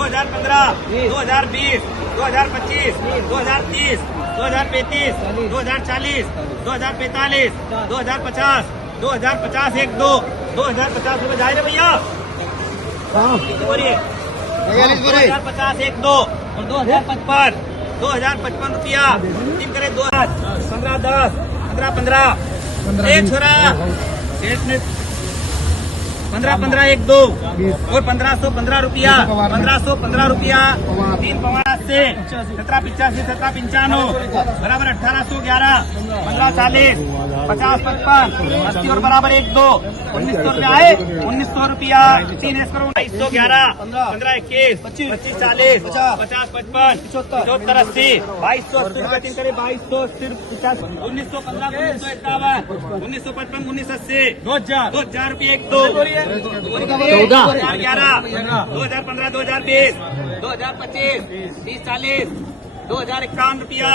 2015, 2020, 2025, 2030, 2035, 2040, 2045, 2050, 2050 1 2 2050 रुपए जाए रे भैया। बोलिए 2050 1 2 और 2055 रुपया 3 करे 2 15 10 15 15 एक छोरा 15 1 2 और 1515 रुपया 1515 रुपया 3 5 से 17 85 17 95 बराबर 1811 15 40 50 55 80 और बराबर 1 2 1900 रुपया आए 1900 रुपया 3 करो 2211 15 21 25 40 50 55 75 80 2280 रुपया 3 करे 2280 50 1915 1951 1980 2000 रुपया 1 2 2011 2015 2020 2025 30 40 2051 रुपया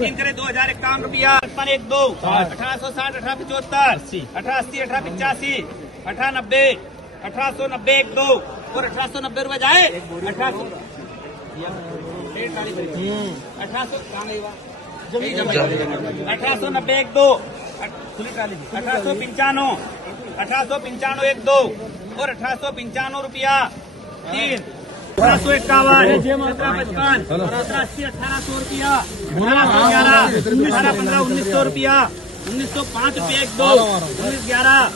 3 करे 2051 रुपया 1 2 1860 1875 1880 1885 1890 1890 1 2 और 1890 रुपया जाए 1890 1 2 1895 1895 1 2 और 1895 रुपया 3 1851 1755 1780 1800 रुपया 1811 1815 1900 रुपया 1905 रुपया 1 2 1911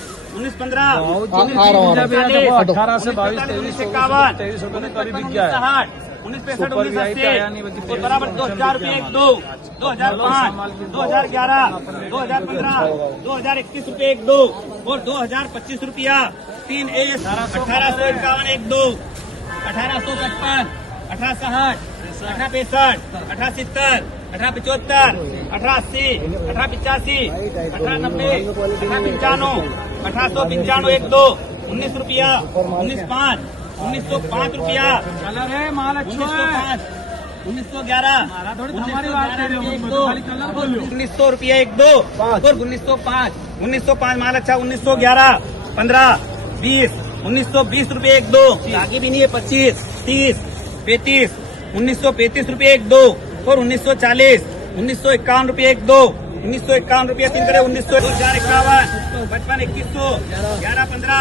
1915 18 से 22 23 51 1965 1980 बराबर 2000 रुपये 1 2 2005 2011 2015 2021 रुपये 1 2 और 2025 रुपया 3 1851 1 2 1855 1860 1865 1870 1875 1880 1885 1890 1895 1895 1 2 19 रुपया 1905 1905 रुपया 1911 1900 रुपया 1 2 और 1905 1905 माल अच्छा 1911 15 20 1920 रुपये 1 2 आगे भी नहीं है 25 30 35 1935 रुपये 1 2 और 1940 1951 रुपये 1 2 1951 रुपया 3 करे 1951 55 2100 11 15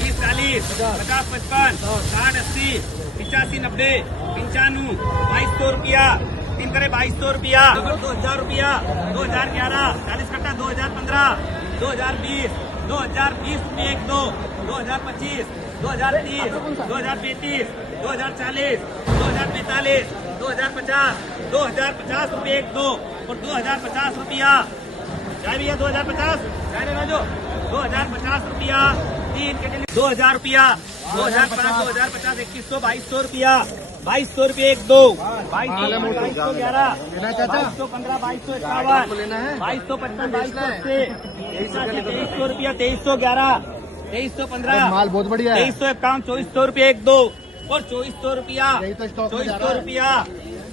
20 40 50 55 60 80 85 90 95 2200 रुपया 3 करे 2200 रुपया 2000 रुपया 2011 40 कट्टा 2015 2020 2020 रुपये 1 2 2025 2030 2035 2040 2045 2050 2050 रुपये 1 2 और 2050 रुपया जाए भैया 2050 जाए राजो 2050 रुपया 3 के 2000 रुपया 2005 2050 2100 2200 रुपया 2200 रुपये 1 2 2211 2215 2255 2255 रुपया 2311 2315 माल बहुत बढ़िया है 2351 2400 रुपये 1 2 और 2400 रुपया 2400 रुपया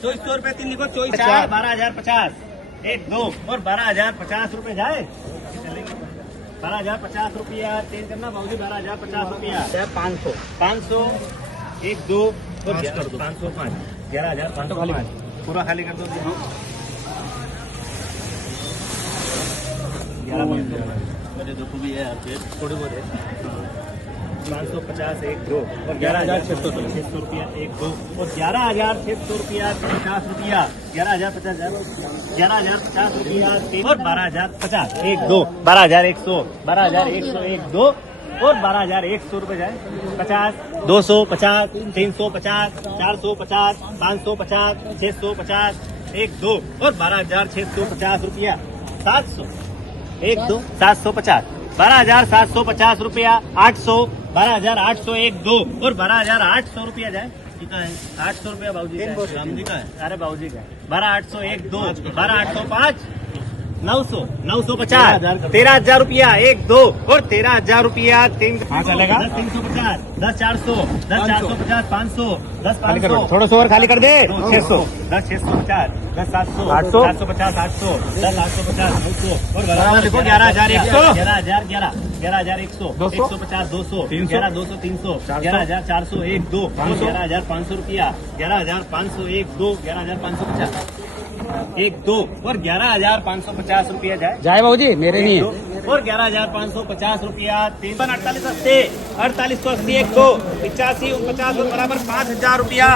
2400 रुपये 3 लिखो 24 12050 1 2 और 12050 रुपये जाए 12050 रुपया चेंज करना बाबूजी 12050 रुपया 500 500 1 2 और 505 11505 पूरा खाली कर दो 11 जो भी है थोड़ी बहुत है 550 1 2 और 11600 रुपया 1 2 और 11600 रुपया 50 रुपया 11050 11050 रुपया और 12050 1 2 12100 12100 1 2 और 12100 रुपये जाए 50 250 350 450 550 650 1 2 और 12650 रुपया 700 1 2 750 12750 रुपया 800 12800 1 2 और 12800 रुपया जाए कितना है 800 रुपया बाबूजी का है राम जी का है अरे बाबूजी का 12800 1 2 12805 900 950 13,000 रुपया 1 2 और 13,000 रुपया 3 हाँ, चलेगा। 10 350 10 400 10 450 500 10 खाली कर 500 थोड़ा सा और खाली कर दे 600 10 650 10 700 800 750 800 10 850 900 और बराबर लिखो, 11,100 11,100 11,100 200 150 200 300 11 200 300 11,400 1 2 11,500 रुपया 11,500 1 2 11,550 1 2 और 11,550 रुपया जाए बाबूजी मेरे नहीं है और 11,550 रुपया 3 48 80 48 1 2 85 49 और बराबर 5,000 रुपया